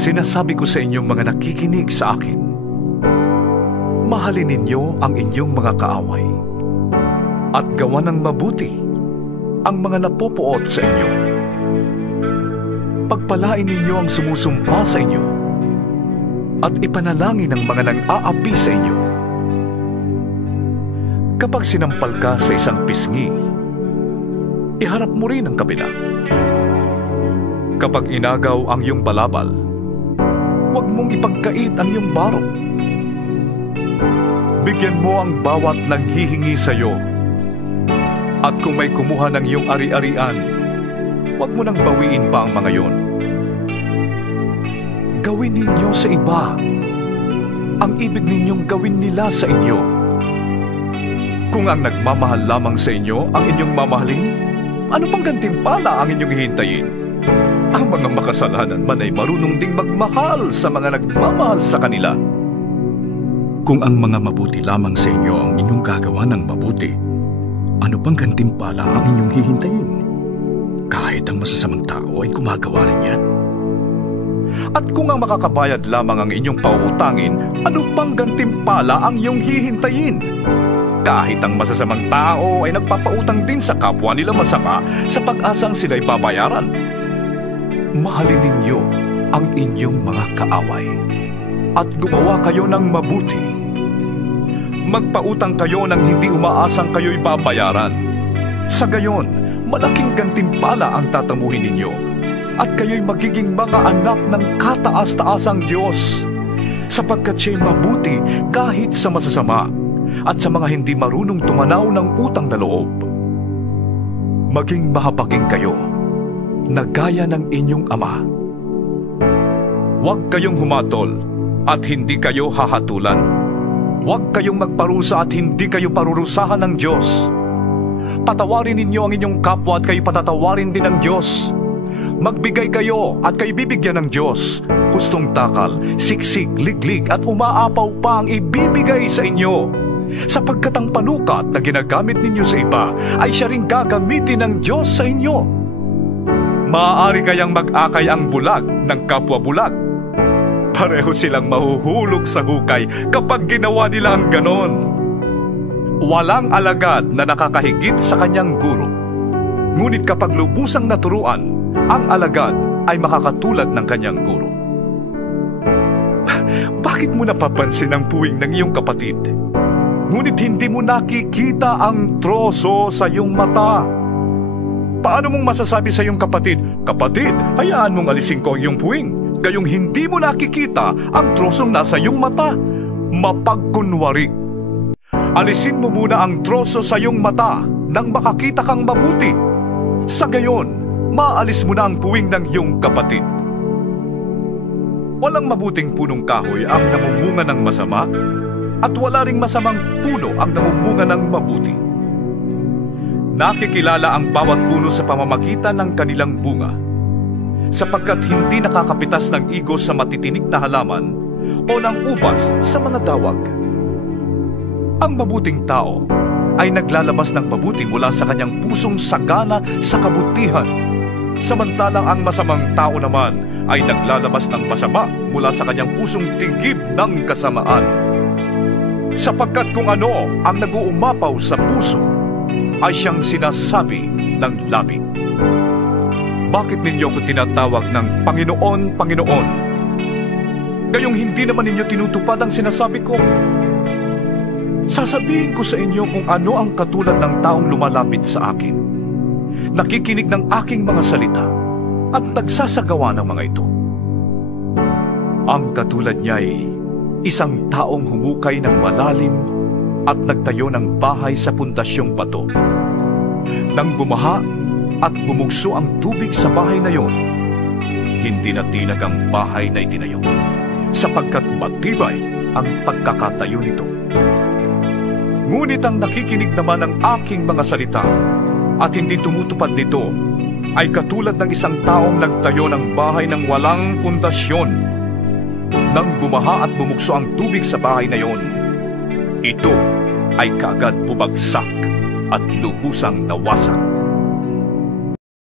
Sinasabi ko sa inyong mga nakikinig sa akin, mahalin ninyo ang inyong mga kaaway at gawa ng mabuti ang mga napupuot sa inyo. Pagpalain ninyo ang sumusumpa sa inyo at ipanalangin ang mga nang-aapi sa inyo. Kapag sinampal ka sa isang pisngi, iharap mo rin ang kabila. Kapag inagaw ang iyong balabal, huwag mong ipagkait ang iyong barong. Bigyan mo ang bawat nanghihingi sa iyo. At kung may kumuha ng iyong ari-arian, huwag mo nang bawiin pa ang mga yon. Gawin ninyo sa iba ang ibig ninyong gawin nila sa inyo. Kung ang nagmamahal lamang sa inyo ang inyong mamahalin, ano pang gantimpala ang inyong hihintayin? Ang mga makasalanan man ay marunong ding magmahal sa mga nagmamahal sa kanila. Kung ang mga mabuti lamang sa inyo ang inyong gagawa ng mabuti, ano pang gantimpala ang inyong hihintayin? Kahit ang masasamang tao ay gumagawa rin yan. At kung ang makakabayad lamang ang inyong pauutangin, ano pang gantimpala ang iyong hihintayin? Kahit ang masasamang tao ay nagpapautang din sa kapwa nila masama sa pag-asang sila'y babayaran. Mahalin ninyo ang inyong mga kaaway at gumawa kayo ng mabuti. Magpautang kayo nang hindi umaasang kayo'y babayaran. Sa gayon, malaking gantimpala ang tatamuhin ninyo at kayo'y magiging mga anak ng kataas-taasang Diyos, sapagkat siya'y mabuti kahit sa masasama at sa mga hindi marunong tumanaw ng utang na loob. Maging mahabagin kayo na gaya ng inyong ama. Huwag kayong humatol at hindi kayo hahatulan. Huwag kayong magparusa at hindi kayo parurusahan ng Diyos. Patawarin ninyo ang inyong kapwa at kayo patatawarin din ng Diyos. Magbigay kayo at kayo bibigyan ng Diyos. Hustong takal, siksik, liglig at umaapaw pa ang ibibigay sa inyo. Sapagkat ang panukat na ginagamit ninyo sa iba ay siya ring gagamitin ng Diyos sa inyo. Maaari kayang mag-akay ang bulag ng kapwa bulag. Pareho silang mahuhulog sa hukay kapag ginawa nila ang ganon. Walang alagad na nakakahigit sa kanyang guro. Ngunit kapag lubusang naturuan, ang alagad ay makakatulad ng kanyang guro. Bakit mo napapansin ang puwing ng iyong kapatid? Ngunit hindi mo nakikita ang troso sa iyong mata. Paano mong masasabi sa iyong kapatid, "Kapatid, hayaan mong alisin ko ang iyong puwing," gayong hindi mo nakikita ang trosong nasa iyong mata? Mapagkunwari. Alisin mo muna ang troso sa iyong mata nang makakita kang mabuti. Sa gayon, maalis mo na ang puwing ng iyong kapatid. Walang mabuting punong kahoy ang namumunga ng masama, at wala ring masamang puno ang namumunga ng mabuti. Nakikilala ang bawat puno sa pamamagitan ng kanilang bunga, sapagkat hindi nakakapitas ng igos sa matitinik na halaman o ng ubas sa mga dawag. Ang mabuting tao ay naglalabas ng mabuti mula sa kanyang pusong sagana sa kabutihan, samantalang ang masamang tao naman ay naglalabas ng masama mula sa kanyang pusong tigib ng kasamaan. Sapagkat kung ano ang nag-uumapaw sa puso, ay siyang sinasabi ng labi. Bakit ninyo ko tinatawag ng Panginoon, Panginoon? Gayong hindi naman ninyo tinutupad ang sinasabi ko. Sasabihin ko sa inyo kung ano ang katulad ng taong lumalapit sa akin, nakikinig ng aking mga salita, at nagsasagawa ng mga ito. Ang katulad niya ay isang taong humukay ng malalim at nagtayo ng bahay sa pundasyong bato. Nang bumaha at bumugso ang tubig sa bahay na yon, hindi na tinag ang bahay na itinayo, sapagkat matibay ang pagkakatayo nito. Ngunit ang nakikinig naman ng aking mga salita at hindi tumutupad nito ay katulad ng isang taong nagtayo ng bahay ng walang pundasyon. Nang bumaha at bumugso ang tubig sa bahay na yon, ito ay kaagad bumagsak at lubusang nawasak.